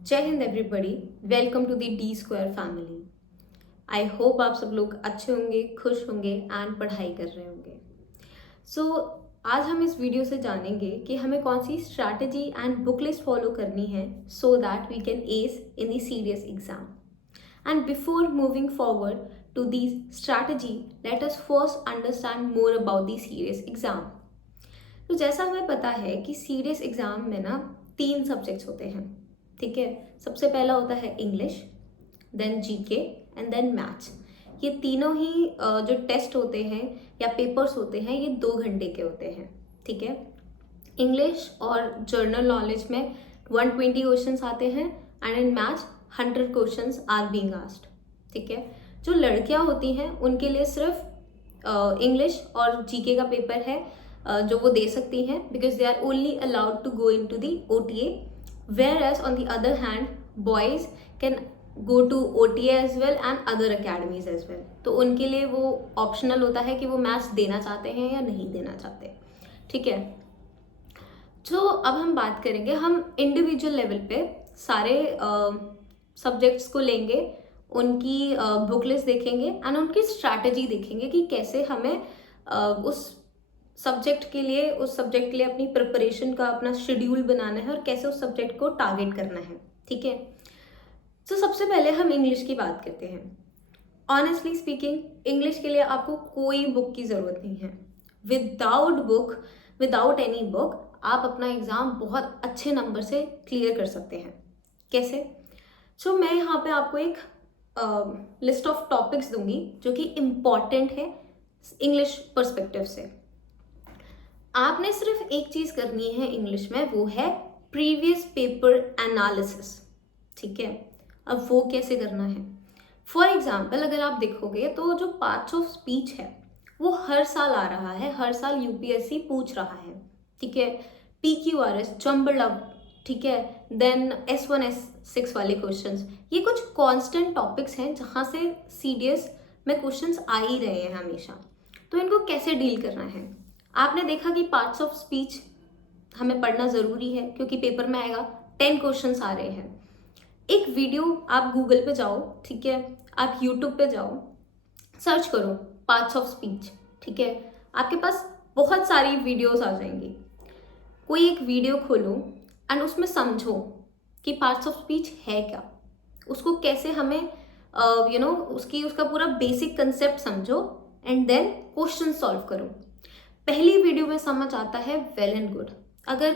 जय हिंद everybody, welcome to the D square family. I hope आप सब लोग अच्छे होंगे, खुश होंगे एंड पढ़ाई कर रहे होंगे। सो आज हम इस वीडियो से जानेंगे कि हमें कौन सी strategy and book list follow करनी है so that we can ace in the serious exam. And before moving forward to the strategy, let us first understand more about the serious exam. तो जैसा हमें पता है कि सीरियस एग्जाम में ना 3 सब्जेक्ट्स होते हैं, ठीक है। सबसे पहला होता है English, then GK and then maths. ये तीनों ही जो टेस्ट होते हैं या पेपर्स होते हैं, ये 2 घंटे के होते हैं, ठीक है। इंग्लिश और जर्नल नॉलेज में 120 क्वेश्चंस आते हैं and in maths 100 questions are being asked, ठीक है। जो लड़कियां होती हैं उनके लिए सिर्फ इंग्लिश और जीके का पेपर है जो वो दे सकती हैं, because they are only allowed to go into the OTA, whereas on the other hand boys can go to OTA as well and other academies as well। तो उनके लिए वो ऑप्शनल होता है कि वो मैथ्स देना चाहते हैं या नहीं देना चाहते, ठीक है। तो अब हम बात करेंगे, हम इंडिविजुअल लेवल पे सारे सब्जेक्ट्स को लेंगे, उनकी बुक लिस्ट देखेंगे एंड उनकी स्ट्रैटेजी देखेंगे कि कैसे हमें उस सब्जेक्ट के लिए अपनी प्रिपरेशन का अपना शेड्यूल बनाना है और कैसे उस सब्जेक्ट को टारगेट करना है, ठीक है। तो सबसे पहले हम इंग्लिश की बात करते हैं। ऑनेस्टली स्पीकिंग, इंग्लिश के लिए आपको कोई बुक की ज़रूरत नहीं है। विदाउट एनी बुक आप अपना एग्ज़ाम बहुत अच्छे नंबर से क्लियर कर सकते हैं। कैसे? सो मैं यहाँ पे आपको एक लिस्ट ऑफ टॉपिक्स दूंगी जो कि इम्पॉर्टेंट है इंग्लिश पर्सपेक्टिव से। आपने सिर्फ एक चीज करनी है इंग्लिश में, वो है प्रीवियस पेपर एनालिसिस, ठीक है। अब वो कैसे करना है? फॉर एग्जाम्पल, अगर आप देखोगे तो जो पार्ट्स ऑफ स्पीच है वो हर साल आ रहा है, हर साल यूपीएससी पूछ रहा है, ठीक है। PQRS, जम्बल्ड अप, ठीक है। देन S1 S6 वाले क्वेश्चंस, ये कुछ कांस्टेंट टॉपिक्स हैं जहाँ से CDS में क्वेश्चंस आ ही रहे हैं हमेशा। तो इनको कैसे डील करना है? आपने देखा कि पार्ट्स ऑफ स्पीच हमें पढ़ना ज़रूरी है क्योंकि पेपर में आएगा, 10 क्वेश्चंस आ रहे हैं। एक वीडियो, आप गूगल पे जाओ, ठीक है, आप यूट्यूब पे जाओ, सर्च करो पार्ट्स ऑफ स्पीच, ठीक है। आपके पास बहुत सारी वीडियोस आ जाएंगी। कोई एक वीडियो खोलो एंड उसमें समझो कि पार्ट्स ऑफ स्पीच है क्या, उसको कैसे हमें उसका पूरा बेसिक कंसेप्ट समझो एंड देन क्वेश्चन सॉल्व करो। पहली वीडियो में समझ आता है, वेल एंड गुड। अगर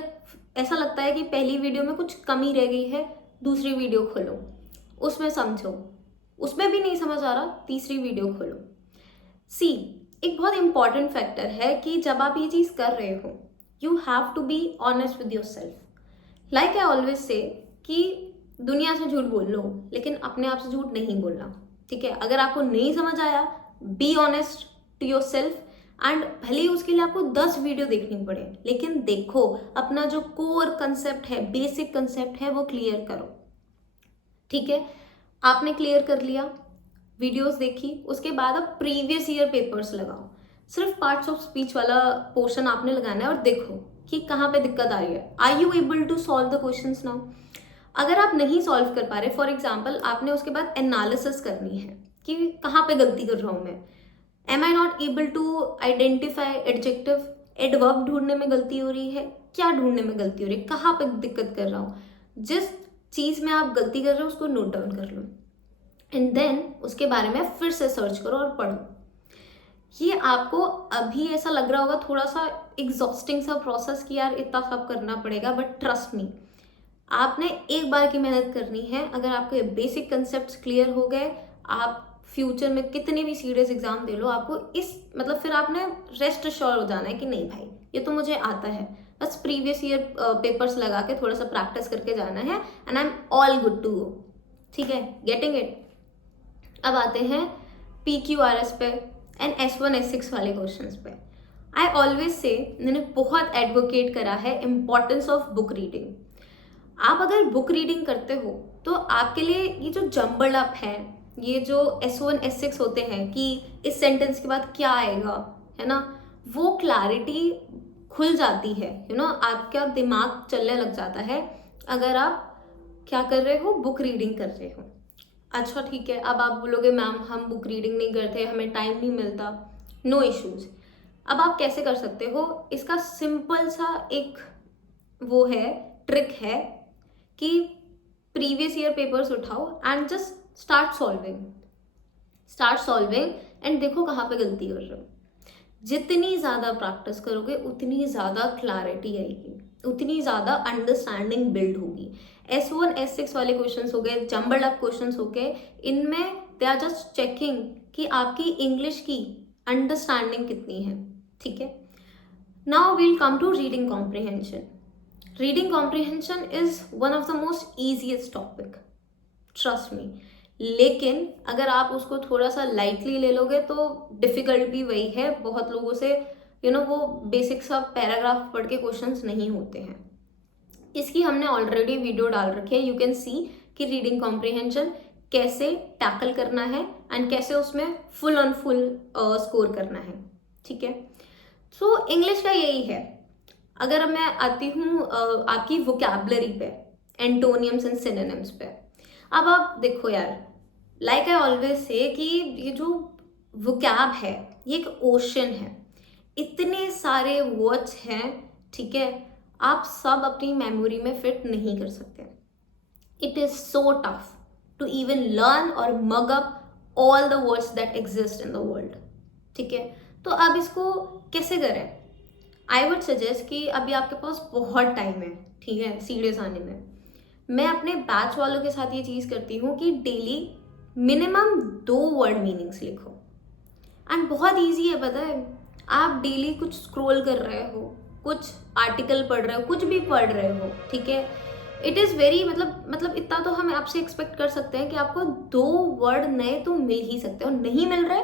ऐसा लगता है कि पहली वीडियो में कुछ कमी रह गई है, दूसरी वीडियो खोलो, उसमें समझो। उसमें भी नहीं समझ आ रहा, तीसरी वीडियो खोलो। सी, एक बहुत इंपॉर्टेंट फैक्टर है कि जब आप ये चीज़ कर रहे हो, you have to be honest with yourself. Like I always say कि दुनिया से झूठ बोल लो लेकिन अपने आप से झूठ नहीं बोलना, ठीक है। अगर आपको नहीं समझ आया, be honest to yourself and भले ही उसके लिए आपको 10 वीडियो देखनी पड़े, लेकिन देखो अपना जो कोर कंसेप्ट है, बेसिक कंसेप्ट है, वो क्लियर करो, ठीक है। आपने क्लियर कर लिया, वीडियोस देखी, उसके बाद अब प्रीवियस ईयर पेपर्स लगाओ। सिर्फ पार्ट्स ऑफ स्पीच वाला पोर्शन आपने लगाना है और देखो कि कहाँ पे दिक्कत आ रही है। Are you able to solve the questions now? अगर आप नहीं सॉल्व कर पा रहे, फॉर एग्जाम्पल, आपने उसके बाद एनालिसिस करनी है कि कहाँ पे गलती कर रहा हूँ मैं। Am I not able to identify adjective? Adverb ढूंढने में गलती हो रही है, क्या ढूंढने में गलती हो रही है, कहाँ पर दिक्कत कर रहा हूँ? जिस चीज़ में आप गलती कर रहे हो उसको नोट डाउन कर लो एंड देन उसके बारे में फिर से सर्च करो और पढ़ो। ये आपको अभी ऐसा लग रहा होगा थोड़ा सा एग्जॉस्टिंग सा प्रोसेस कि यार इतना सब करना पड़ेगा, बट ट्रस्ट मी, आपने एक बार की मेहनत करनी है। अगर आपके बेसिक कंसेप्ट क्लियर हो गए, आप फ्यूचर में कितने भी सीरियस एग्जाम दे लो, आपको फिर आपने रेस्ट अश्योर हो जाना है कि नहीं भाई, ये तो मुझे आता है। बस प्रीवियस ईयर पेपर्स लगा के थोड़ा सा प्रैक्टिस करके जाना है and I am all good to go, ठीक है। Getting it? अब आते हैं PQRS पे एंड S1 S6 वाले क्वेश्चंस पे। आई ऑलवेज से, मैंने बहुत एडवोकेट करा है इम्पोर्टेंस ऑफ बुक रीडिंग। आप अगर बुक रीडिंग करते हो तो आपके लिए ये जो जम्बल्ड अप है, ये जो S1 S6 होते हैं कि इस सेंटेंस के बाद क्या आएगा, है ना, वो क्लैरिटी खुल जाती है, आपका दिमाग चलने लग जाता है अगर आप क्या कर रहे हो, बुक रीडिंग कर रहे हो। अच्छा ठीक है, अब आप बोलोगे मैम हम बुक रीडिंग नहीं करते, हमें टाइम नहीं मिलता। No issues. अब आप कैसे कर सकते हो, इसका सिंपल सा एक वो है, ट्रिक है कि प्रीवियस ईयर पेपर्स उठाओ and just start solving and देखो कहाँ पे गलती कर रहे हो। जितनी ज़्यादा प्रैक्टिस करोगे उतनी ज़्यादा क्लैरिटी आएगी, उतनी ज़्यादा अंडरस्टैंडिंग बिल्ड होगी। S1 S6 वाले क्वेश्चंस हो गए, जम्बल्ड अप क्वेश्चंस हो गए, इनमें दे आर जस्ट चेकिंग कि आपकी इंग्लिश की अंडरस्टैंडिंग कितनी है। ठीक है, now we'll come to reading comprehension. Reading comprehension is one of the most easiest topic, trust me. लेकिन अगर आप उसको थोड़ा सा लाइटली ले लोगे तो डिफिकल्ट भी वही है। बहुत लोगों से वो बेसिक सा पैराग्राफ पढ़ के क्वेश्चंस नहीं होते हैं। इसकी हमने ऑलरेडी वीडियो डाल रखी है, यू कैन सी कि रीडिंग कॉम्प्रिहेंशन कैसे टैकल करना है एंड कैसे उसमें फुल ऑन फुल स्कोर करना है। ठीक है, सो इंग्लिश का यही है। अगर मैं आती हूँ आपकी वोकैबलरी पे, एंटोनियम्स एंड सिनोनिम्स पे। अब आप देखो यार, लाइक आई ऑलवेज से कि ये जो वोकैब है ये एक ओशन है, इतने सारे वर्ड्स हैं। ठीक है, आप सब अपनी मेमोरी में फिट नहीं कर सकते। It is so tough to even learn और mug up all the words that exist in the world. ठीक है, तो अब इसको कैसे करें? आई वुड सजेस्ट कि अभी आपके पास बहुत टाइम है, ठीक है, सीरियस आने में। मैं अपने बैच वालों के साथ ये चीज़ करती हूँ कि डेली मिनिमम 2 वर्ड मीनिंग्स लिखो। एंड बहुत ईजी है, पता है। आप डेली कुछ स्क्रॉल कर रहे हो, कुछ आर्टिकल पढ़ रहे हो, कुछ भी पढ़ रहे हो, ठीक है, इट इज़ वेरी मतलब इतना तो हम आपसे एक्सपेक्ट कर सकते हैं कि आपको 2 वर्ड नए तो मिल ही सकते हो। नहीं मिल रहे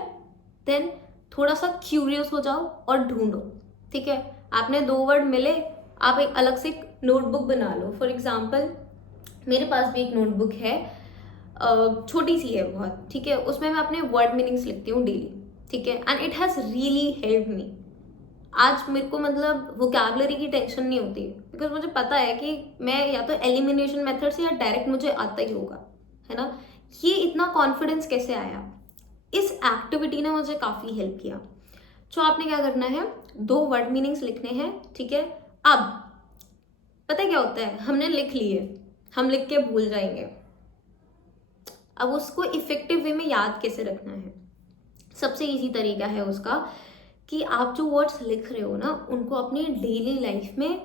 देन थोड़ा सा क्यूरियस हो जाओ और ढूंढो। ठीक है, आपने 2 वर्ड मिले, आप एक अलग से नोटबुक बना लो। फॉर एग्जाम्पल मेरे पास भी एक नोटबुक है, छोटी सी है बहुत, ठीक है, उसमें मैं अपने वर्ड मीनिंग्स लिखती हूँ डेली। ठीक है, and it has really help मी। आज मेरे को मतलब वोकैबलरी की टेंशन नहीं होती, बिकॉज मुझे पता है कि मैं या तो एलिमिनेशन मेथड से या डायरेक्ट मुझे आता ही होगा, है ना। ये इतना कॉन्फिडेंस कैसे आया? इस एक्टिविटी ने मुझे काफ़ी हेल्प किया। तो आपने क्या करना है, 2 वर्ड मीनिंग्स लिखने हैं। ठीक है, अब पता है क्या होता है, हमने लिख लिए, हम लिख के भूल जाएंगे। अब उसको इफेक्टिव वे में याद कैसे रखना है? सबसे इजी तरीका है उसका कि आप जो वर्ड्स लिख रहे हो ना, उनको अपनी डेली लाइफ में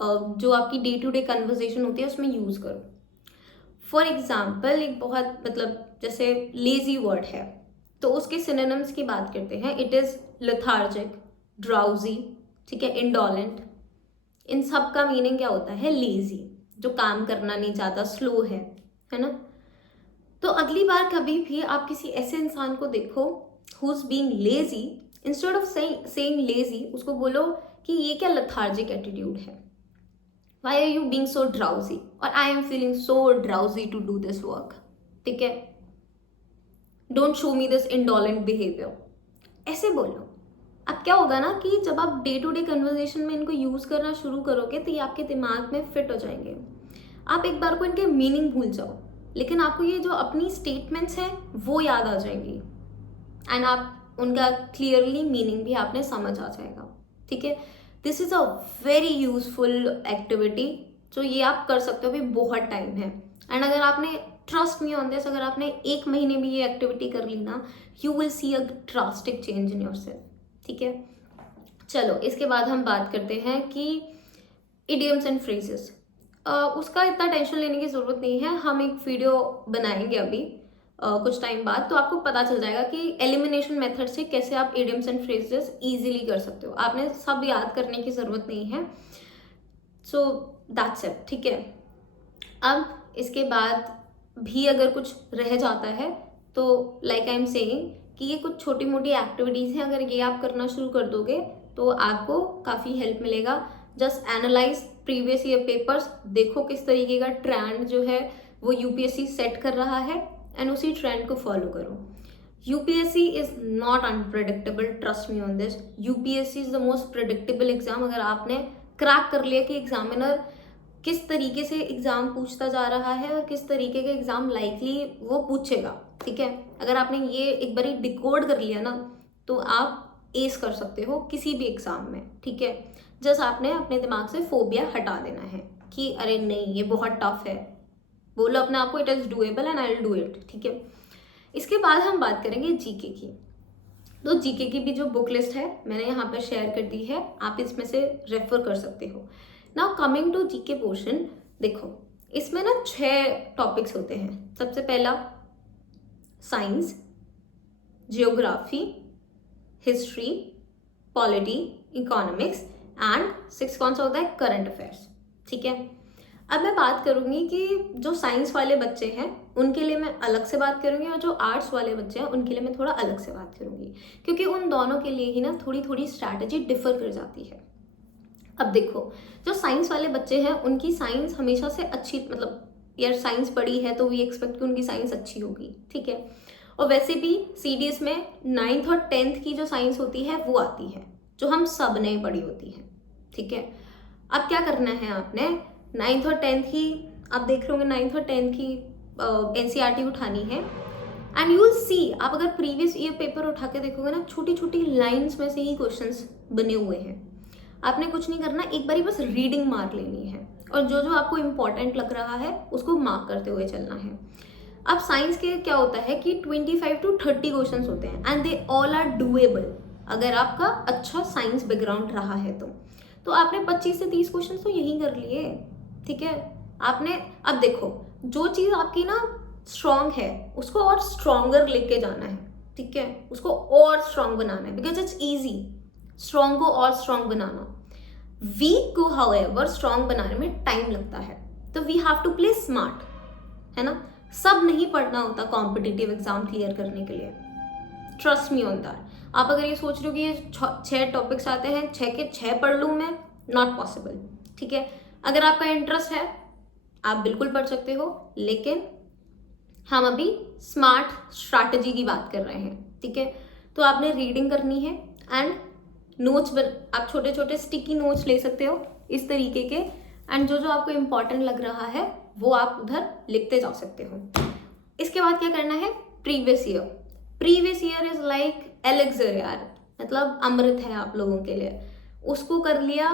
जो आपकी डे टू डे कन्वर्सेशन होती है उसमें यूज़ करो। फॉर एग्जाम्पल एक बहुत जैसे लेजी वर्ड है तो उसके सिनोनिम्स की बात करते हैं। इट इज़ लेथार्जिक, ड्राउजी, ठीक है, इंडोलेंट। इन सब का मीनिंग क्या होता है? लेजी, जो काम करना नहीं चाहता, स्लो है ना। तो अगली बार कभी भी आप किसी ऐसे इंसान को देखो who is being lazy, instead of saying lazy उसको बोलो कि ये क्या लेथार्जिक एटीट्यूड है, why are you being so drowsy, और I am feeling so drowsy to do this work। ठीक है, don't show me this indolent behavior, ऐसे बोलो। अब क्या होगा ना कि जब आप डे टू डे कन्वर्सेशन में इनको यूज करना शुरू करोगे तो ये आपके दिमाग में फिट हो जाएंगे। आप एक बार को इनके मीनिंग भूल जाओ, लेकिन आपको ये जो अपनी स्टेटमेंट्स हैं वो याद आ जाएंगी एंड आप उनका क्लियरली मीनिंग भी आपने समझ आ जाएगा। ठीक है, this is a very useful activity, जो ये आप कर सकते हो, अभी बहुत टाइम है। एंड अगर आपने, ट्रस्ट मी ऑन दिस, अगर आपने 1 महीने भी ये एक्टिविटी कर ली ना, you will see a drastic change in your self. ठीक है, चलो इसके बाद हम बात करते हैं कि इडियम्स एंड फ्रेजेस। उसका इतना टेंशन लेने की ज़रूरत नहीं है, हम एक वीडियो बनाएंगे अभी कुछ टाइम बाद, तो आपको पता चल जाएगा कि एलिमिनेशन मेथड से कैसे आप इडियम्स एंड फ्रेजेस इजीली कर सकते हो। आपने सब याद करने की ज़रूरत नहीं है। So that's it. ठीक है, अब इसके बाद भी अगर कुछ रह जाता है तो लाइक आई एम सेइंग कि ये कुछ छोटी मोटी एक्टिविटीज़ हैं, अगर ये आप करना शुरू कर दोगे तो आपको काफ़ी हेल्प मिलेगा। Just analyse previous year papers, देखो किस तरीके का ट्रेंड जो है वो यूपीएससी सेट कर रहा है एंड उसी ट्रेंड को फॉलो करो। UPSC is not unpredictable, trust me on this. UPSC is the most predictable exam. अगर आपने क्रैक कर लिया कि एग्जामिनर किस तरीके से एग्ज़ाम पूछता जा रहा है और किस तरीके के एग्ज़ाम लाइकली वो पूछेगा, ठीक है। अगर आपने ये एक बारी डिकोड कर लिया ना तो आप एस कर सकते हो किसी भी एग्ज़ाम में, ठीक है। जस्ट आपने अपने दिमाग से फोबिया हटा देना है कि अरे नहीं ये बहुत टफ है, बोलो अपने आप को it is doable and I will do it, ठीक है। इसके बाद हम बात करेंगे जीके की। तो जीके की भी जो बुक लिस्ट है मैंने यहाँ पर शेयर कर दी है, आप इसमें से रेफर कर सकते हो। Now coming to GK portion, देखो इसमें ना 6 टॉपिक्स होते हैं। सबसे पहला science, geography, history, polity, economics and 6 कौन सा होता है, करंट अफेयर्स, ठीक है। अब मैं बात करूंगी कि जो साइंस वाले बच्चे हैं उनके लिए मैं अलग से बात करूंगी और जो आर्ट्स वाले बच्चे हैं उनके लिए मैं थोड़ा अलग से बात करूंगी, क्योंकि उन दोनों के लिए ही ना थोड़ी थोड़ी स्ट्रैटेजी डिफर कर जाती है। अब देखो जो साइंस वाले बच्चे हैं उनकी साइंस हमेशा से अच्छी, मतलब यार साइंस पढ़ी है तो वी एक्सपेक्ट कि उनकी साइंस अच्छी होगी, ठीक है। और वैसे भी सीडीएस में 9th और 10th की जो साइंस होती है वो आती है जो हम सब ने पढ़ी होती है, ठीक है। अब क्या करना है आपने, 9th और 10th की आप देख रहे होंगे, 9th और 10th की एनसीईआरटी उठानी है एंड यू विल सी, आप अगर प्रीवियस ईयर पेपर उठा के देखोगे ना छोटी छोटी लाइन्स में से ही क्वेश्चंस बने हुए हैं। आपने कुछ नहीं करना, एक बारी बस रीडिंग मार लेनी है और जो जो आपको इम्पोर्टेंट लग रहा है उसको मार्क करते हुए चलना है। अब साइंस के क्या होता है कि 25 to 30 क्वेश्चन होते हैं and they all are doable, अगर आपका अच्छा साइंस बैकग्राउंड रहा है तो आपने 25 से 30 क्वेश्चन तो यही कर लिए, ठीक है। आपने अब देखो जो चीज़ आपकी ना स्ट्रॉन्ग है उसको और स्ट्रॉन्गर लेके जाना है, ठीक है, उसको और स्ट्रॉन्ग बनाना है बिकॉज इट्स ईजी स्ट्रॉन्ग को और स्ट्रॉन्ग बनाना। वीक को हाउएवर स्ट्रॉन्ग बनाने में टाइम लगता है, तो we have to play smart, है ना। सब नहीं पढ़ना होता कॉम्पिटिटिव एग्जाम क्लियर करने के लिए, ट्रस्ट मी ऑन दैट। आप अगर ये सोच रहे हो कि ये 6 टॉपिक्स आते हैं 6 के 6 पढ़ लूँ मैं, नॉट पॉसिबल, ठीक है। अगर आपका इंटरेस्ट है आप बिल्कुल पढ़ सकते हो, लेकिन हम अभी स्मार्ट स्ट्रैटेजी की बात कर रहे हैं, ठीक है। तो आपने रीडिंग करनी है एंड नोट्स आप छोटे छोटे स्टिकी नोट्स ले सकते हो इस तरीके के, एंड जो जो आपको इम्पोर्टेंट लग रहा है वो आप उधर लिखते जा सकते हो। इसके बाद क्या करना है, previous year is like elixir यार, मतलब अमृत है आप लोगों के लिए। उसको कर लिया,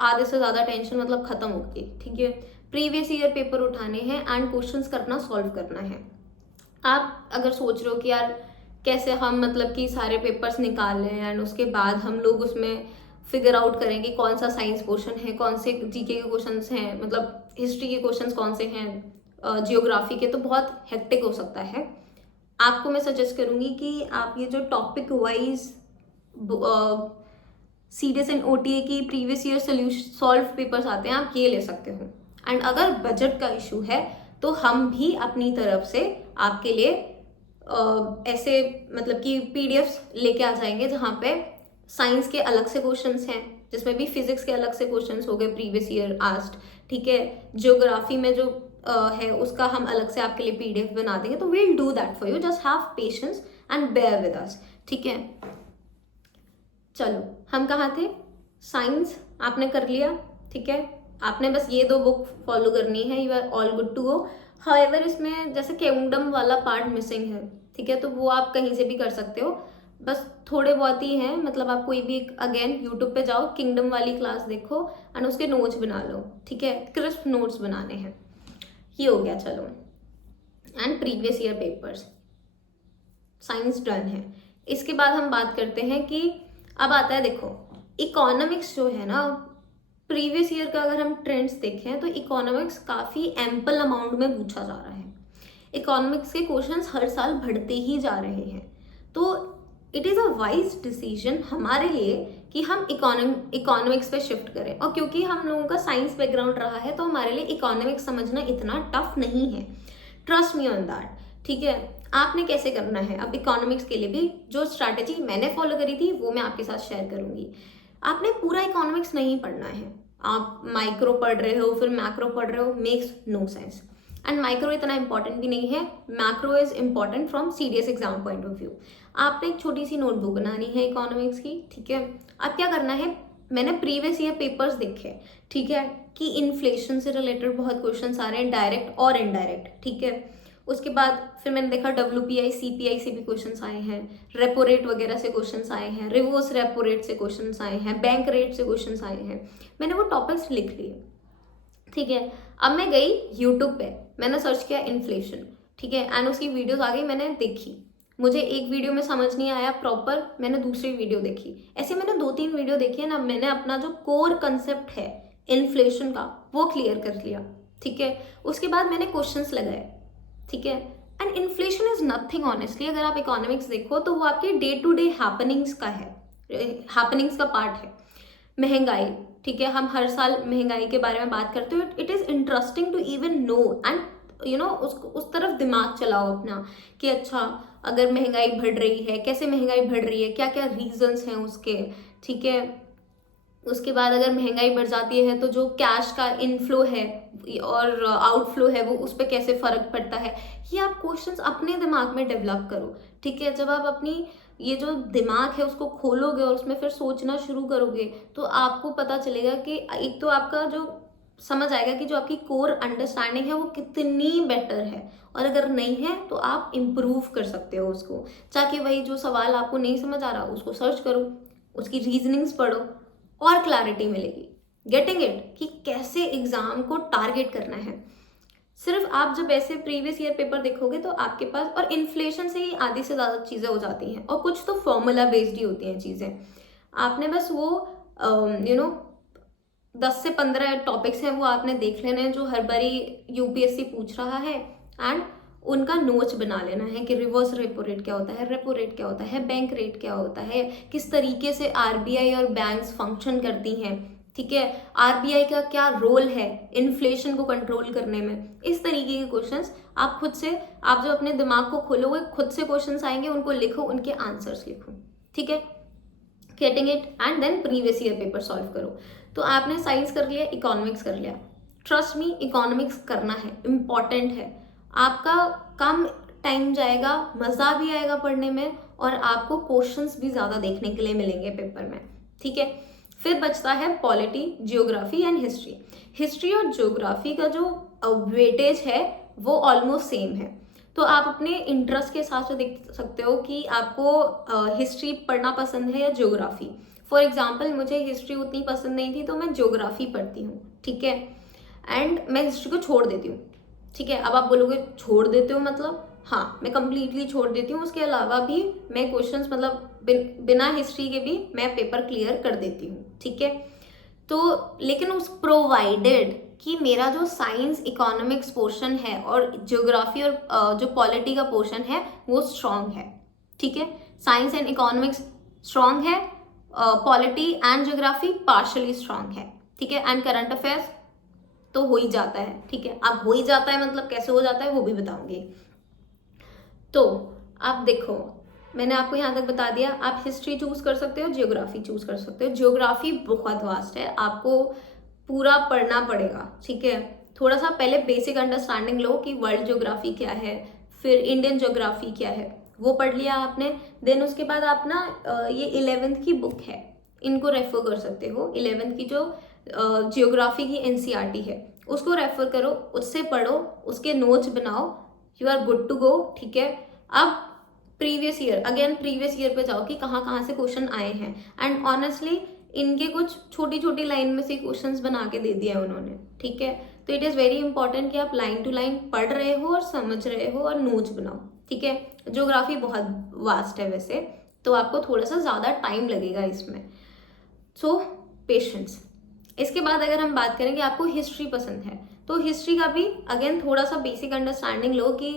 आधे से ज़्यादा टेंशन मतलब खत्म हो गई, ठीक है। प्रीवियस ईयर पेपर उठाने हैं एंड क्वेश्चंस करना, सॉल्व करना है। आप अगर सोच रहे हो कि यार कैसे हम मतलब कि सारे पेपर्स निकाल लें एंड उसके बाद हम लोग उसमें फिगर आउट करेंगे कौन सा साइंस क्वेश्चन है, कौन से जीके के क्वेश्चंस हैं, मतलब हिस्ट्री के क्वेश्चंस कौन से हैं, जियोग्राफी के, तो बहुत हेक्टिक हो सकता है। आपको मैं सजेस्ट करूँगी कि आप ये जो topic wise CDS and OTA की प्रीवियस ईयर सॉल्व पेपर्स आते हैं आप ये ले सकते हो। एंड अगर बजट का इशू है तो हम भी अपनी तरफ से आपके लिए ऐसे मतलब कि पीडीएफ्स लेके आ जाएंगे जहाँ पे साइंस के अलग से क्वेश्चंस हैं, जिसमें भी फिजिक्स के अलग से क्वेश्चंस हो गए प्रीवियस ईयर आस्क्ड, ठीक है। जियोग्राफी में जो है उसका हम अलग से आपके लिए पीडीएफ बना देंगे, तो we will do that for you, just have patience and bear with us, ठीक है। चलो हम कहाँ थे, साइंस आपने कर लिया, ठीक है। आपने बस ये 2 बुक फॉलो करनी है, you are all good to go. However इसमें जैसे किंगडम वाला पार्ट मिसिंग है, ठीक है, तो वो आप कहीं से भी कर सकते हो, बस थोड़े बहुत ही हैं, मतलब आप कोई भी अगेन यूट्यूब पे जाओ, किंगडम वाली क्लास देखो एंड उसके नोट्स बना लो, ठीक है, क्रिस्प नोट्स बनाने हैं। ये हो गया, चलो। And previous year papers science done है। इसके बाद हम बात करते हैं कि अब आता है, देखो इकोनॉमिक्स जो है ना, प्रीवियस ईयर का अगर हम ट्रेंड्स देखें तो इकोनॉमिक्स काफ़ी एम्पल अमाउंट में पूछा जा रहा है। इकोनॉमिक्स के क्वेश्चंस हर साल बढ़ते ही जा रहे हैं, तो it is a wise decision हमारे लिए कि हम इकोनॉमिक्स पे शिफ्ट करें। और क्योंकि हम लोगों का साइंस बैकग्राउंड रहा है तो हमारे लिए इकोनॉमिक्स समझना इतना टफ नहीं है, ट्रस्ट मी ऑन दैट, ठीक है। आपने कैसे करना है, अब इकोनॉमिक्स के लिए भी जो स्ट्रैटेजी मैंने फॉलो करी थी वो मैं आपके साथ शेयर करूंगी। आपने पूरा इकोनॉमिक्स नहीं पढ़ना है, आप माइक्रो पढ़ रहे हो फिर मैक्रो पढ़ रहे हो, makes no sense. And micro इतना इंपॉर्टेंट भी नहीं है, macro is important from CDS exam point of view. आपने एक छोटी सी नोटबुक बनानी है इकोनॉमिक्स की, ठीक है। अब क्या करना है, मैंने प्रीवियस ईयर पेपर्स देखे, ठीक है, कि इन्फ्लेशन से रिलेटेड बहुत क्वेश्चंस आ रहे हैं, डायरेक्ट और इनडायरेक्ट, ठीक है। उसके बाद फिर मैंने देखा WPI CPI से भी क्वेश्चंस आए हैं, रेपो रेट वगैरह से क्वेश्चंस आए हैं, रिवर्स रेपो रेट से क्वेश्चंस आए हैं, बैंक रेट से क्वेश्चंस आए हैं। मैंने वो टॉपिक्स लिख लिए, ठीक है। अब मैं गई यूट्यूब पे, मैंने सर्च किया इन्फ्लेशन, ठीक है, एंड उसकी वीडियोस आ गई, मैंने देखी। मुझे एक वीडियो में समझ नहीं आया प्रॉपर, मैंने दूसरी वीडियो देखी, ऐसे मैंने 2-3 वीडियो देखी है ना। मैंने अपना जो कोर कंसेप्ट है इन्फ्लेशन का वो क्लियर कर लिया, ठीक है। उसके बाद मैंने क्वेश्चंस लगाए, ठीक है। And inflation is nothing honestly, अगर आप इकोनॉमिक्स देखो तो वो आपके डे टू डे हैपनिंग्स का है, हैपनिंग्स का पार्ट है। महंगाई, ठीक है, हम हर साल महंगाई के बारे में बात करते हो। It is interesting to even know and उस तरफ दिमाग चलाओ अपना कि अच्छा अगर महंगाई बढ़ रही है, कैसे महंगाई बढ़ रही है, क्या क्या रीजंस हैं उसके, ठीक है। उसके बाद अगर महंगाई बढ़ जाती है तो जो कैश का इनफ्लो है और आउटफ्लो है वो उस पर कैसे फर्क पड़ता है, ये आप क्वेश्चंस अपने दिमाग में डेवलप करो, ठीक है। जब आप अपनी ये जो दिमाग है उसको खोलोगे और उसमें फिर सोचना शुरू करोगे तो आपको पता चलेगा कि एक तो आपका जो समझ आएगा कि जो आपकी कोर अंडरस्टैंडिंग है वो कितनी बेटर है, और अगर नहीं है तो आप इम्प्रूव कर सकते हो उसको। चाहे वही जो सवाल आपको नहीं समझ आ रहा उसको सर्च करो, उसकी रीजनिंग्स पढ़ो और क्लैरिटी मिलेगी। गेटिंग इट कि कैसे एग्जाम को टारगेट करना है। सिर्फ आप जब ऐसे प्रीवियस ईयर पेपर देखोगे तो आपके पास, और इन्फ्लेशन से ही आधी से ज़्यादा चीज़ें हो जाती हैं, और कुछ तो फॉर्मूला बेस्ड ही होती हैं चीज़ें। आपने बस वो 10 से 15 टॉपिक्स हैं वो आपने देख लेने हैं जो हर बारी UPSC पूछ रहा है, एंड उनका नोट्स बना लेना है कि रिवर्स रेपो रेट क्या होता है, रेपो रेट क्या होता है, बैंक रेट क्या होता है, किस तरीके से RBI और बैंक्स फंक्शन करती हैं, ठीक है। RBI का क्या रोल है इन्फ्लेशन को कंट्रोल करने में। इस तरीके के क्वेश्चंस आप खुद से, आप जो अपने दिमाग को खोलोगे खुद से क्वेश्चंस आएंगे, उनको लिखो, उनके आंसर्स लिखो, ठीक है। Getting it, and then previous year paper solve करो। तो आपने साइंस कर लिया, इकोनॉमिक्स कर लिया। ट्रस्ट मी, इकोनॉमिक्स करना है, इम्पॉर्टेंट है। आपका कम टाइम जाएगा, मज़ा भी आएगा पढ़ने में, और आपको क्वेश्चंस भी ज़्यादा देखने के लिए मिलेंगे पेपर में, ठीक है। फिर बचता है polity, geography and history. History और जियोग्राफी का जो वेटेज है वो ऑलमोस्ट सेम है, तो आप अपने इंटरेस्ट के हिसाब से देख सकते हो कि आपको हिस्ट्री पढ़ना पसंद है या जियोग्राफी। फॉर एग्जाम्पल मुझे हिस्ट्री उतनी पसंद नहीं थी तो मैं जियोग्राफी पढ़ती हूँ, ठीक है, एंड मैं हिस्ट्री को छोड़ देती हूँ, ठीक है। अब आप बोलोगे छोड़ देते हो मतलब, हाँ मैं कंप्लीटली छोड़ देती हूँ। उसके अलावा भी मैं क्वेश्चंस मतलब बिना हिस्ट्री के भी मैं पेपर क्लियर कर देती हूँ, ठीक है। तो लेकिन उस प्रोवाइडेड कि मेरा जो साइंस इकोनॉमिक्स पोर्शन है और ज्योग्राफी और जो पॉलिटी का पोर्शन है वो स्ट्रॉन्ग है, ठीक है। साइंस एंड इकोनॉमिक्स स्ट्रॉन्ग है, polity and geography partially strong है, ठीक है। एंड करंट अफेयर्स तो हो ही जाता है, ठीक है। अब हो ही जाता है मतलब कैसे हो जाता है वो भी बताऊंगी। तो आप देखो, मैंने आपको यहाँ तक बता दिया, आप हिस्ट्री चूज कर सकते हो, जियोग्राफी चूज कर सकते हो। जियोग्राफी बहुत वास्ट है, आपको पूरा पढ़ना पड़ेगा, ठीक है। थोड़ा सा पहले बेसिक अंडरस्टैंडिंग लो कि वर्ल्ड ज्योग्राफी क्या है, फिर इंडियन ज्योग्राफी क्या है, वो पढ़ लिया आपने। देन उसके बाद आप ना ये 11th की बुक है, इनको रेफर कर सकते हो। 11th की जो जियोग्राफी की NCERT है उसको रेफर करो, उससे पढ़ो, उसके नोट्स बनाओ, you are good to go, ठीक है। अब previous year, again previous year पे जाओ कि कहाँ कहाँ से क्वेश्चन आए हैं, एंड ऑनेस्टली इनके कुछ छोटी छोटी लाइन में से क्वेश्चंस बना के दे दिया है उन्होंने, ठीक है। तो इट इज़ वेरी इंपॉर्टेंट कि आप लाइन टू लाइन पढ़ रहे हो और समझ रहे हो और नोट्स बनाओ, ठीक है। ज्योग्राफी बहुत वास्ट है वैसे, तो आपको थोड़ा सा ज़्यादा टाइम लगेगा इसमें, सो पेशेंस। इसके बाद अगर हम बात करें कि आपको हिस्ट्री पसंद है तो हिस्ट्री का भी अगेन थोड़ा सा बेसिक अंडरस्टैंडिंग लो कि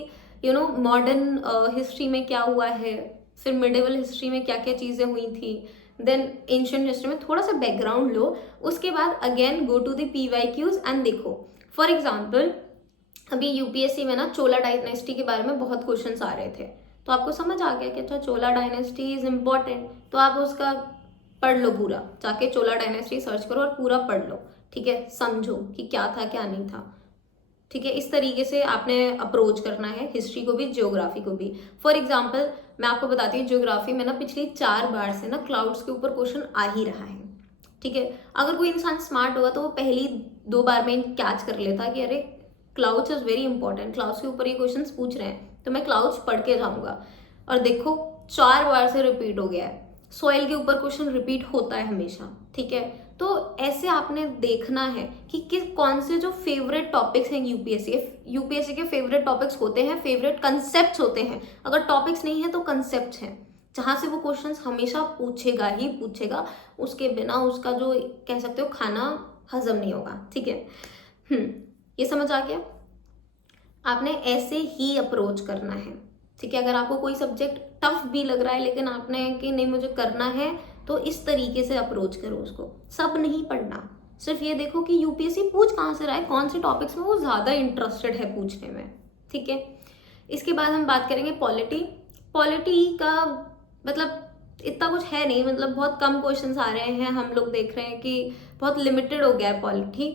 मॉडर्न हिस्ट्री में क्या हुआ है, फिर मिडिवल हिस्ट्री में क्या क्या चीज़ें हुई थी, देन एंशिएंट हिस्ट्री में थोड़ा सा बैकग्राउंड लो। उसके बाद again go to the PYQs and देखो। फॉर एग्जाम्पल अभी UPSC में ना चोला डायनेस्टी के बारे में बहुत क्वेश्चंस आ रहे थे, तो आपको समझ आ गया कि अच्छा चोला डायनेस्टी इज इम्पॉर्टेंट, तो आप उसका पढ़ लो पूरा, जाके चोला डायनेस्टी सर्च करो और पूरा पढ़ लो, ठीक है। समझो कि क्या था क्या नहीं था, ठीक है। इस तरीके से आपने अप्रोच करना है हिस्ट्री को भी, ज्योग्राफी को भी। फॉर एग्जाम्पल मैं आपको बताती हूँ, ज्योग्राफी में ना पिछली 4 बार से ना क्लाउड्स के ऊपर क्वेश्चन आ ही रहा है, ठीक है। अगर कोई इंसान स्मार्ट होगा तो वो पहली 2 बार में कैच कर लेता कि अरे clouds is very important, clouds के ऊपर ये क्वेश्चंस पूछ रहे हैं तो मैं क्लाउड्स पढ़ के जाऊंगा। और देखो 4 बार से रिपीट हो गया है। सॉइल के ऊपर क्वेश्चन रिपीट होता है हमेशा, ठीक है। तो ऐसे आपने देखना है कि किस कौन से जो फेवरेट टॉपिक्स हैं यूपीएससी के फेवरेट टॉपिक्स होते हैं, फेवरेट कंसेप्ट होते हैं। अगर टॉपिक्स नहीं है तो कंसेप्ट हैं, जहां से वो क्वेश्चंस हमेशा पूछेगा ही पूछेगा, उसके बिना उसका जो कह सकते हो खाना हजम नहीं होगा, ठीक है। ये समझ आ गया। आपने ऐसे ही अप्रोच करना है, ठीक है। अगर आपको कोई सब्जेक्ट टफ भी लग रहा है लेकिन आपने कि नहीं मुझे करना है, तो इस तरीके से अप्रोच करो उसको। सब नहीं पढ़ना, सिर्फ ये देखो कि यूपीएससी पूछ कहाँ से रहा है, कौन से टॉपिक्स में वो ज़्यादा इंटरेस्टेड है पूछने में, ठीक है। इसके बाद हम बात करेंगे पॉलिटी का मतलब इतना कुछ है नहीं, मतलब बहुत कम क्वेश्चंस आ रहे हैं, हम लोग देख रहे हैं कि बहुत लिमिटेड हो गया है पॉलिटी।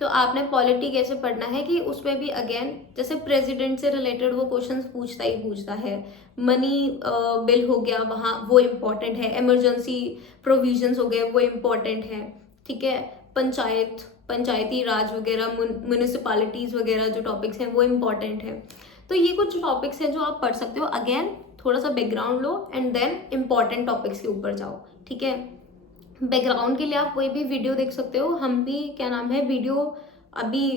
तो आपने पॉलिटी कैसे पढ़ना है कि उसमें भी अगेन जैसे प्रेसिडेंट से रिलेटेड वो क्वेश्चंस पूछता ही पूछता है। मनी बिल हो गया वहाँ, वो इम्पॉर्टेंट है। इमरजेंसी प्रोविजंस हो गए, वो इम्पॉर्टेंट है, ठीक है। पंचायती राज वगैरह, म्यूनिसिपालिटीज वगैरह जो टॉपिक्स हैं वो इम्पॉर्टेंट है। तो ये कुछ टॉपिक्स हैं जो आप पढ़ सकते हो। अगेन थोड़ा सा बैकग्राउंड लो एंड देन इम्पॉर्टेंट टॉपिक्स के ऊपर जाओ, ठीक है। बैकग्राउंड के लिए आप कोई भी वीडियो देख सकते हो। हम भी क्या नाम है वीडियो अभी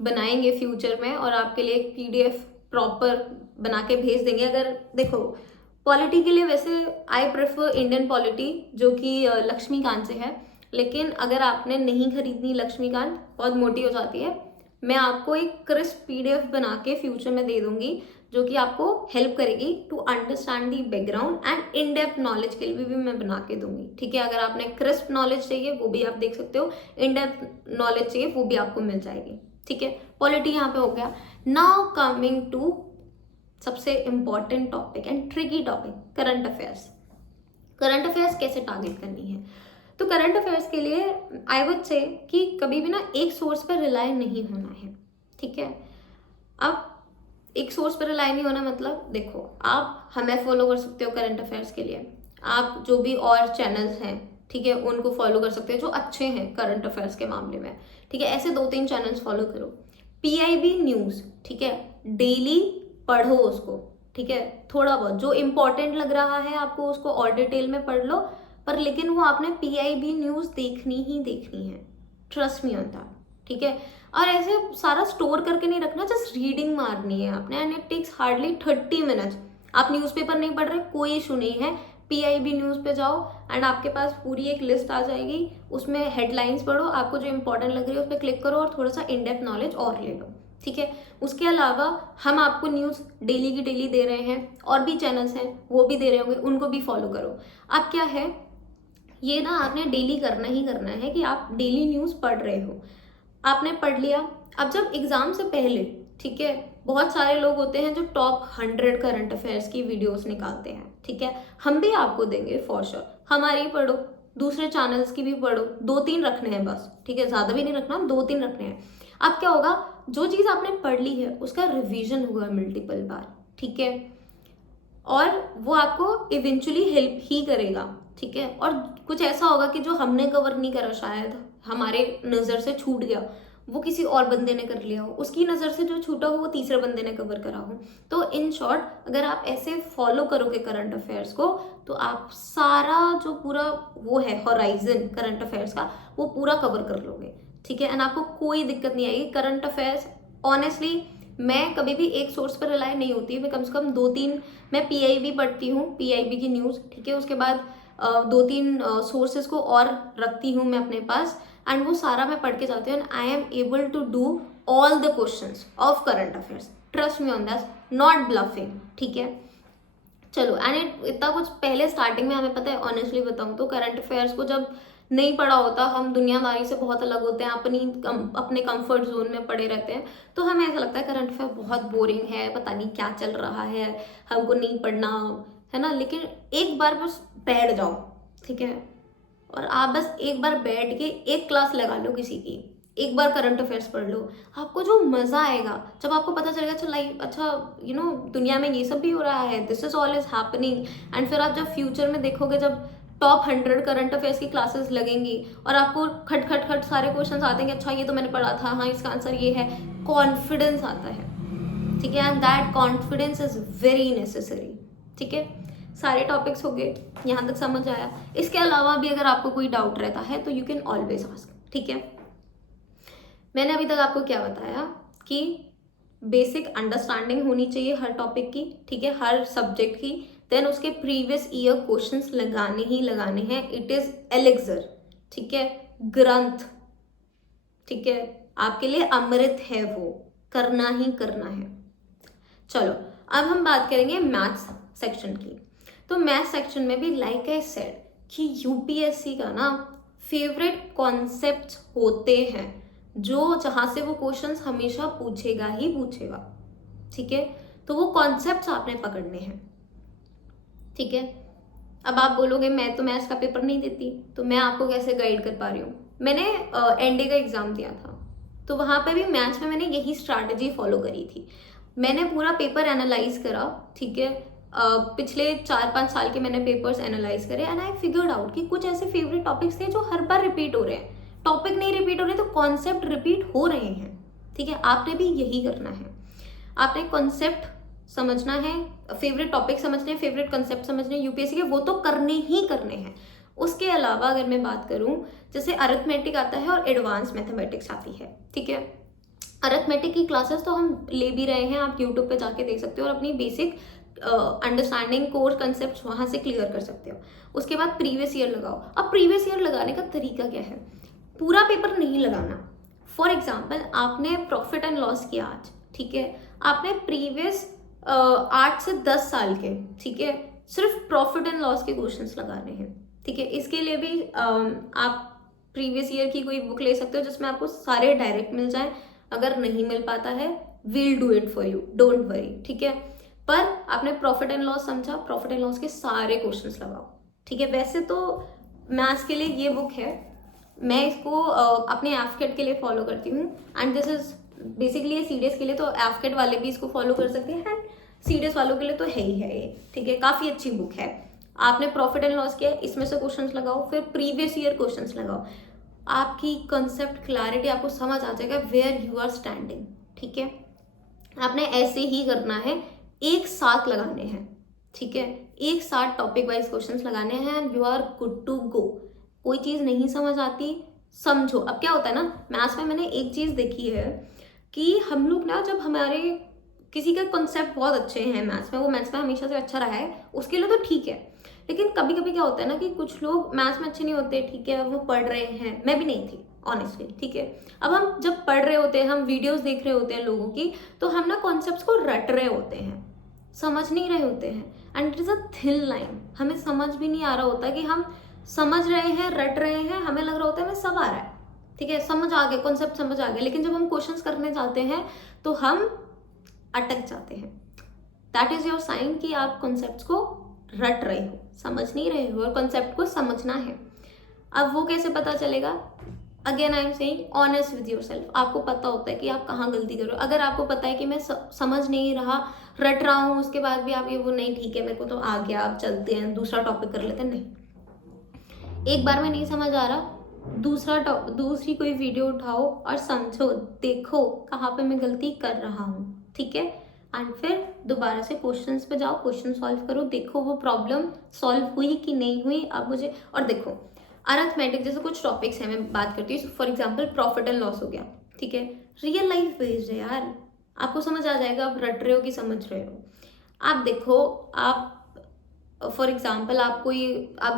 बनाएंगे फ्यूचर में और आपके लिए एक पीडीएफ प्रॉपर बना के भेज देंगे। अगर देखो पॉलिटी के लिए वैसे आई प्रेफर इंडियन पॉलिटी जो कि लक्ष्मीकांत से है, लेकिन अगर आपने नहीं खरीदनी लक्ष्मीकांत, बहुत मोटी हो जाती है, मैं आपको एक क्रिस्प पीडीएफ बना के फ्यूचर में दे दूंगी जो कि आपको हेल्प करेगी to understand the background and in depth knowledge के लिए भी मैं बना के दूंगी, ठीक है। अगर आपने क्रिस्प नॉलेज चाहिए वो भी आप देख सकते हो, इन डेप्थ नॉलेज चाहिए वो भी आपको मिल जाएगी, ठीक है। पॉलिटी यहाँ पे हो गया। नाउ कमिंग टू सबसे important topic and tricky topic, current affairs. Current affairs कैसे टारगेट करनी है? तो करंट अफेयर्स के लिए आई वुड से कि कभी भी ना एक सोर्स पर रिलाय नहीं होना है, ठीक है। अब एक सोर्स पर रिलाय नहीं होना मतलब देखो आप हमें फॉलो कर सकते हो करंट अफेयर्स के लिए, आप जो भी और चैनल्स हैं, ठीक है, उनको फॉलो कर सकते हो जो अच्छे हैं करंट अफेयर्स के मामले में, ठीक है। ऐसे 2-3 चैनल्स फॉलो करो। पीआईबी न्यूज़, ठीक है, डेली पढ़ो उसको, ठीक है। थोड़ा बहुत जो इंपॉर्टेंट लग रहा है आपको उसको और डिटेल में पढ़ लो, पर लेकिन वो आपने पीआईबी न्यूज़ देखनी ही देखनी है, ट्रस्ट मी ऑन दैट, ठीक है। और ऐसे सारा स्टोर करके नहीं रखना, जस्ट रीडिंग मारनी है आपने and it takes hardly 30 minutes. आप न्यूज़पेपर नहीं पढ़ रहे, कोई इशू नहीं है, पीआईबी न्यूज़ पे जाओ एंड आपके पास पूरी एक लिस्ट आ जाएगी, उसमें हेडलाइंस पढ़ो, आपको जो इंपॉर्टेंट लग रही है उस पर क्लिक करो और थोड़ा सा इन डेप्थ नॉलेज और ले लो, ठीक है। उसके अलावा हम आपको न्यूज़ डेली की डेली दे रहे हैं, और भी चैनल्स हैं वो भी दे रहे होंगे, उनको भी फॉलो करो। अब क्या है, ये ना आपने डेली करना ही करना है कि आप डेली न्यूज़ पढ़ रहे हो, आपने पढ़ लिया। अब जब एग्जाम से पहले, ठीक है, बहुत सारे लोग होते हैं जो टॉप 100 करंट अफेयर्स की वीडियोस निकालते हैं, ठीक है, हम भी आपको देंगे फॉर श्योर। हमारी पढ़ो, दूसरे चैनल्स की भी पढ़ो, 2-3 रखने हैं बस, ठीक है, ज़्यादा भी नहीं रखना, 2-3 रखने हैं। अब क्या होगा, जो चीज़ आपने पढ़ ली है उसका रिविजन हुआ मल्टीपल बार, ठीक है, और वो आपको इवेंचुअली हेल्प ही करेगा, ठीक है। और कुछ ऐसा होगा कि जो हमने कवर नहीं करा, शायद हमारे नज़र से छूट गया, वो किसी और बंदे ने कर लिया हो, उसकी नज़र से जो छूटा हो वो तीसरे बंदे ने कवर करा हो। तो इन शॉर्ट अगर आप ऐसे फॉलो करोगे करंट अफेयर्स को तो आप सारा जो पूरा वो है हॉराइजन करंट अफेयर्स का वो पूरा कवर कर लोगे, ठीक है, एंड आपको कोई दिक्कत नहीं आएगी। करंट अफेयर्स ऑनेस्टली मैं कभी भी एक सोर्स पर रिलाय नहीं होती, मैं कम से कम 2-3, मैं पीआईबी पढ़ती हूँ, पीआईबी की न्यूज़, ठीक है, उसके बाद 2-3 सोर्सेज को और रखती हूँ मैं अपने पास, एंड वो सारा मैं पढ़ के जाती हूँ and I am able to do all the questions of current affairs, trust me on that, not bluffing, ठीक है। चलो, एंड इतना कुछ पहले स्टार्टिंग में हमें पता है, ऑनेस्टली बताऊँ तो करंट अफेयर्स को जब नहीं पढ़ा होता, हम दुनियादारी से बहुत अलग होते हैं, अपने कंफर्ट जोन में पड़े रहते हैं, तो हमें ऐसा लगता है करंट अफेयर बहुत बोरिंग है, पता नहीं क्या चल रहा है, हमको नहीं पढ़ना है ना। लेकिन एक बार बस बैठ जाओ, ठीक है, और आप बस एक बार बैठ के एक क्लास लगा लो किसी की, एक बार करंट अफेयर्स पढ़ लो, आपको जो मज़ा आएगा जब आपको पता चलेगा अच्छा लाइफ, अच्छा दुनिया में ये सब भी हो रहा है, this is all is happening, and फिर आप जब फ्यूचर में देखोगे, जब टॉप 100 करंट अफेयर्स की क्लासेस लगेंगी और आपको खट खट खट सारे क्वेश्चंस आते हैं कि अच्छा ये तो मैंने पढ़ा था, हाँ इसका आंसर ये है, कॉन्फिडेंस आता है, ठीक है, and that confidence is very necessary, ठीक है। सारे टॉपिक्स हो गए, यहाँ तक समझ आया। इसके अलावा भी अगर आपको कोई डाउट रहता है तो यू कैन ऑलवेज आस्क, ठीक है। मैंने अभी तक आपको क्या बताया कि बेसिक अंडरस्टैंडिंग होनी चाहिए हर टॉपिक की, ठीक है, हर सब्जेक्ट की। देन उसके प्रीवियस ईयर क्वेश्चंस लगाने ही लगाने हैं। इट इज एलेक्सर, ठीक है, ग्रंथ, ठीक है, आपके लिए अमृत है, वो करना ही करना है। चलो अब हम बात करेंगे मैथ्स सेक्शन की। तो मैथ्स सेक्शन में भी लाइक आई सेड कि यूपीएससी का ना फेवरेट कॉन्सेप्ट्स होते हैं जो जहाँ से वो क्वेश्चंस हमेशा पूछेगा ही पूछेगा, ठीक है। तो वो कॉन्सेप्ट्स आपने पकड़ने हैं, ठीक है। अब आप बोलोगे मैं तो मैथ्स का पेपर नहीं देती, तो मैं आपको कैसे गाइड कर पा रही हूँ। मैंने एनडी का एग्जाम दिया था, तो वहाँ पे भी मैथ्स में मैंने यही स्ट्रैटेजी फॉलो करी थी। मैंने पूरा पेपर एनालाइज करा, ठीक है, पिछले 4-5 साल के मैंने पेपर्स एनालाइज करे एंड आई फिगर्ड आउट कि कुछ ऐसे फेवरेट टॉपिक्स थे जो हर बार रिपीट हो रहे हैं। टॉपिक नहीं रिपीट हो रहे तो कॉन्सेप्ट रिपीट हो रहे हैं, ठीक है। आपने भी यही करना है, आपने कॉन्सेप्ट समझना है, फेवरेट टॉपिक समझने हैं, फेवरेट कॉन्सेप्ट समझने हैं यूपीएससी के, वो तो करने ही करने हैं। उसके अलावा अगर मैं बात करूं, जैसे अरिथमेटिक आता है और एडवांस मैथमेटिक्स आती है, ठीक है। अरिथमेटिक की क्लासेस तो हम ले भी रहे हैं, आप यूट्यूब पे जाके देख सकते हो और अपनी बेसिक अंडरस्टैंडिंग कोर कंसेप्ट वहाँ से क्लियर कर सकते हो। उसके बाद प्रीवियस ईयर लगाओ। अब प्रीवियस ईयर लगाने का तरीका क्या है, पूरा पेपर नहीं लगाना। फॉर एग्जाम्पल आपने प्रॉफिट एंड लॉस किया आज, ठीक है, आपने प्रीवियस 8 से 10 साल के, ठीक है, सिर्फ प्रॉफिट एंड लॉस के क्वेश्चंस लगाने हैं, ठीक है। इसके लिए भी आप प्रीवियस ईयर की कोई बुक ले सकते हो जिसमें आपको सारे डायरेक्ट मिल जाए। अगर नहीं मिल पाता है we'll do it for you, don't worry, ठीक है। पर आपने प्रॉफिट एंड लॉस समझा, प्रॉफिट एंड लॉस के सारे क्वेश्चंस लगाओ, ठीक है। वैसे तो मैथ्स के लिए ये बुक है, मैं इसको अपने एफकेट के लिए फॉलो करती हूँ and this is basically CDS के लिए, तो एफकेट वाले भी इसको फॉलो कर सकते हैं एंड सीडीएस वालों के लिए तो है ही है ये, ठीक है। काफ़ी अच्छी बुक है। आपने प्रॉफिट एंड लॉस किया, इसमें से क्वेश्चंस लगाओ, फिर प्रीवियस ईयर क्वेश्चंस लगाओ, आपकी कंसेप्ट क्लैरिटी आपको समझ आ जाएगा वेयर यू आर स्टैंडिंग, ठीक है। आपने ऐसे ही करना है, एक साथ लगाने हैं, ठीक है, एक साथ टॉपिक वाइज क्वेश्चंस लगाने हैं and you are good to go. कोई चीज़ नहीं समझ आती समझो। अब क्या होता है ना, मैथ्स में मैंने एक चीज़ देखी है कि हम लोग ना, जब हमारे किसी का कॉन्सेप्ट बहुत अच्छे हैं मैथ्स में, वो मैथ्स में हमेशा से अच्छा रहा है, उसके लिए तो ठीक है। लेकिन कभी कभी क्या होता है ना कि कुछ लोग मैथ्स में अच्छे नहीं होते, ठीक है, वो पढ़ रहे हैं, मैं भी नहीं थी ऑनेस्टली, ठीक है। अब हम जब पढ़ रहे होते हैं, हम वीडियोस देख रहे होते हैं लोगों की, तो हम ना कॉन्सेप्ट्स को रट रहे होते हैं, समझ नहीं रहे होते हैं and it is a thin line. हमें समझ भी नहीं आ रहा होता कि हम समझ रहे हैं, रट रहे हैं, हमें लग रहा होता है हमें सब आ रहा है, ठीक है, समझ आ गया, कॉन्सेप्ट समझ आ गया, लेकिन जब हम क्वेश्चंस करने जाते हैं तो हम अटक जाते हैं। दैट इज योर साइन कि आप कॉन्सेप्ट्स को रट रहे हो, समझ नहीं रहे हो, और कॉन्सेप्ट को समझना है। अब वो कैसे पता चलेगा, again I am saying honest with your self. आपको पता होता है कि आप कहाँ गलती कर रहे हो। अगर आपको पता है कि मैं समझ नहीं रहा, रट रहा हूँ, उसके बाद भी आप ये वो नहीं, ठीक है मेरे को तो आ गया, आप चलते हैं दूसरा टॉपिक कर लेते हैं, नहीं, एक बार में नहीं समझ आ रहा, दूसरी कोई वीडियो उठाओ और समझो, देखो कहाँ पे मैं गलती कर रहा हूँ, ठीक है, एंड फिर दोबारा से क्वेश्चंस पे जाओ, क्वेश्चन सॉल्व करो, देखो वो प्रॉब्लम सॉल्व हुई कि नहीं हुई। अब मुझे, और देखो अरिथमेटिक जैसे कुछ टॉपिक्स हैं, मैं बात करती हूँ, for example profit and loss हो गया, ठीक है, रियल लाइफ बेस्ड है यार, आपको समझ आ जाएगा आप रट रहे हो कि समझ रहे हो। आप देखो, आप फॉर एग्जाम्पल आप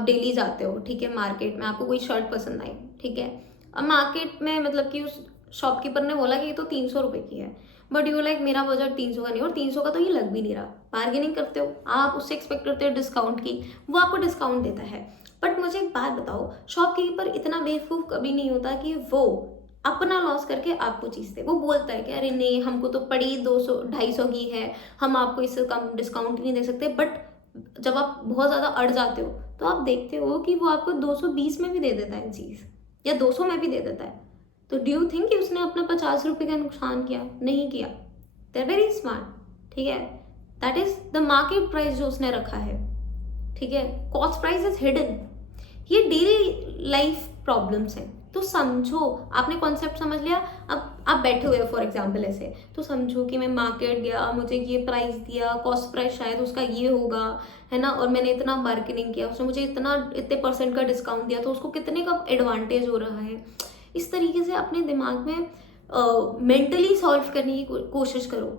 डेली जाते हो, ठीक है, मार्केट में आपको कोई शर्ट पसंद आई, ठीक है, अब मार्केट में मतलब कि उस शॉपकीपर ने बोला कि ये तो 300 रुपये की है, बट यू लाइक मेरा बजट 300 का नहीं, और 300 का तो ये लग भी नहीं रहा। बार्गेनिंग करते हो, आप उससे एक्सपेक्ट करते हो डिस्काउंट की, वो आपको डिस्काउंट देता है। बट मुझे एक बात बताओ, शॉपकीपर इतना बेवकूफ़ कभी नहीं होता कि वो अपना लॉस करके आपको चीज़ दे। वो बोलता है कि अरे नहीं, हमको तो पड़ी 200-250 की है, हम आपको इससे कम डिस्काउंट नहीं दे सकते। बट जब आप बहुत ज़्यादा अड़ जाते हो तो आप देखते हो कि वो आपको 220 में भी दे देता है चीज़, या 200 में भी दे देता है। तो डू यू थिंक कि उसने अपना 50 रुपये का नुकसान किया? नहीं किया। दे आर वेरी स्मार्ट, ठीक है। That is the market price जो उसने रखा है, ठीक है, कॉस्ट प्राइस इज हिडन। ये डेली लाइफ प्रॉब्लम्स हैं। तो समझो, आपने कॉन्सेप्ट समझ लिया, अब आप बैठे हुए हो फॉर एग्जाम्पल ऐसे, तो समझो कि मैं मार्केट गया, मुझे ये प्राइस दिया, कॉस्ट प्राइस शायद उसका ये होगा, है ना, और मैंने इतना मार्केटिंग किया, उसने मुझे इतने परसेंट का डिस्काउंट दिया, तो उसको कितने का एडवांटेज हो रहा है। इस तरीके से अपने दिमाग में मेंटली सॉल्व करने की कोशिश करो,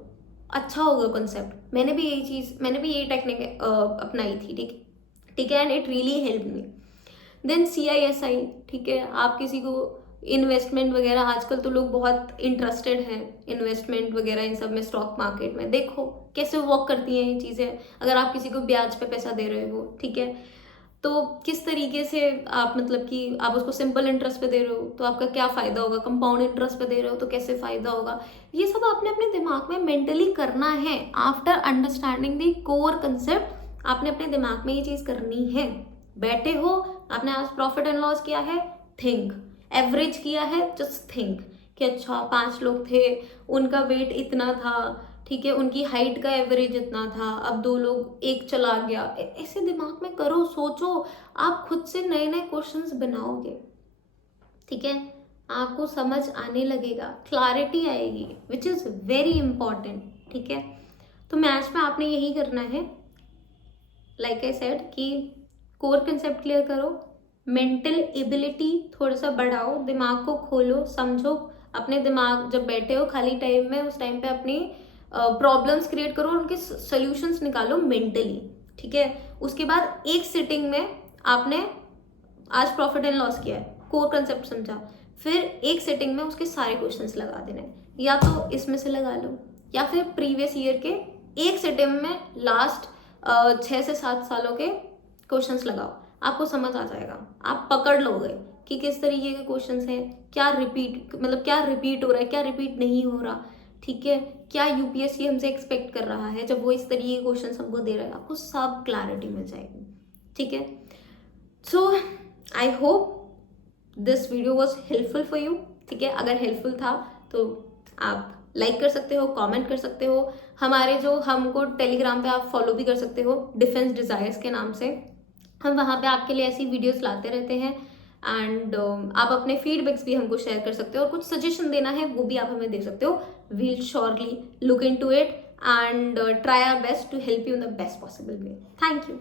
अच्छा होगा कॉन्सेप्ट। मैंने भी यही टेक्निक अपनाई थी, ठीक है, and it really help me. Then CISI, ठीक है, आप किसी को इन्वेस्टमेंट वगैरह, आजकल तो लोग बहुत इंटरेस्टेड हैं इन्वेस्टमेंट वगैरह इन सब में, स्टॉक मार्केट में, देखो कैसे वर्क करती हैं ये चीज़ें। अगर आप किसी को ब्याज पे पैसा दे रहे हो, ठीक है, तो किस तरीके से आप, मतलब कि आप उसको सिंपल इंटरेस्ट पे दे रहे हो तो आपका क्या फ़ायदा होगा, कंपाउंड इंटरेस्ट पे दे रहे हो तो कैसे फ़ायदा होगा, ये सब आपने अपने दिमाग में मेंटली करना है। After understanding the core concept आपने अपने दिमाग में ये चीज़ करनी है। बैठे हो, आपने आज प्रॉफिट एंड लॉस किया है, थिंक। एवरेज किया है, जस्ट थिंक कि अच्छा 5 लोग थे, उनका वेट इतना था, ठीक है, उनकी हाइट का एवरेज इतना था, अब 2 लोग, एक चला गया। ऐसे दिमाग में करो, सोचो, आप खुद से नए नए क्वेश्चंस बनाओगे, ठीक है, आपको समझ आने लगेगा, क्लैरिटी आएगी, विच इज़ वेरी इंपॉर्टेंट, ठीक है। तो मैथ्स में आपने यही करना है, लाइक आई सेड कि कोर कंसेप्ट क्लियर करो, मेंटल एबिलिटी थोड़ा सा बढ़ाओ, दिमाग को खोलो, समझो। अपने दिमाग जब बैठे हो खाली टाइम में, उस टाइम पे अपनी प्रॉब्लम्स क्रिएट करो, उनके सॉल्यूशंस निकालो मेंटली, ठीक है। उसके बाद एक सिटिंग में आपने आज प्रॉफिट एंड लॉस किया है, कोर कंसेप्ट समझा, फिर एक सिटिंग में उसके सारे क्वेश्चंस लगा देने, या तो इसमें से लगा लो या फिर प्रीवियस ईयर के एक सिटिंग में लास्ट 6 से 7 सालों के क्वेश्चंस लगाओ, आपको समझ आ जाएगा, आप पकड़ लोगे कि किस तरीके के क्वेश्चंस हैं, क्या रिपीट हो रहा है, क्या रिपीट नहीं हो रहा, ठीक है, क्या UPSC हमसे एक्सपेक्ट कर रहा है जब वो इस तरीके के क्वेश्चंस हमको दे रहा है, आपको सब क्लैरिटी मिल जाएगी, ठीक है। So I hope this video was helpful for you, ठीक है। अगर हेल्पफुल था तो आप लाइक कर सकते हो, कमेंट कर सकते हो, हमारे जो हमको टेलीग्राम पे आप फॉलो भी कर सकते हो, डिफेंस डिजायर्स के नाम से। हम वहाँ पे आपके लिए ऐसी वीडियोस लाते रहते हैं, एंड आप अपने फीडबैक्स भी हमको शेयर कर सकते हो, और कुछ सजेशन देना है वो भी आप हमें दे सकते हो। We'll surely look into it and try our best to help you in the best possible way. Thank you.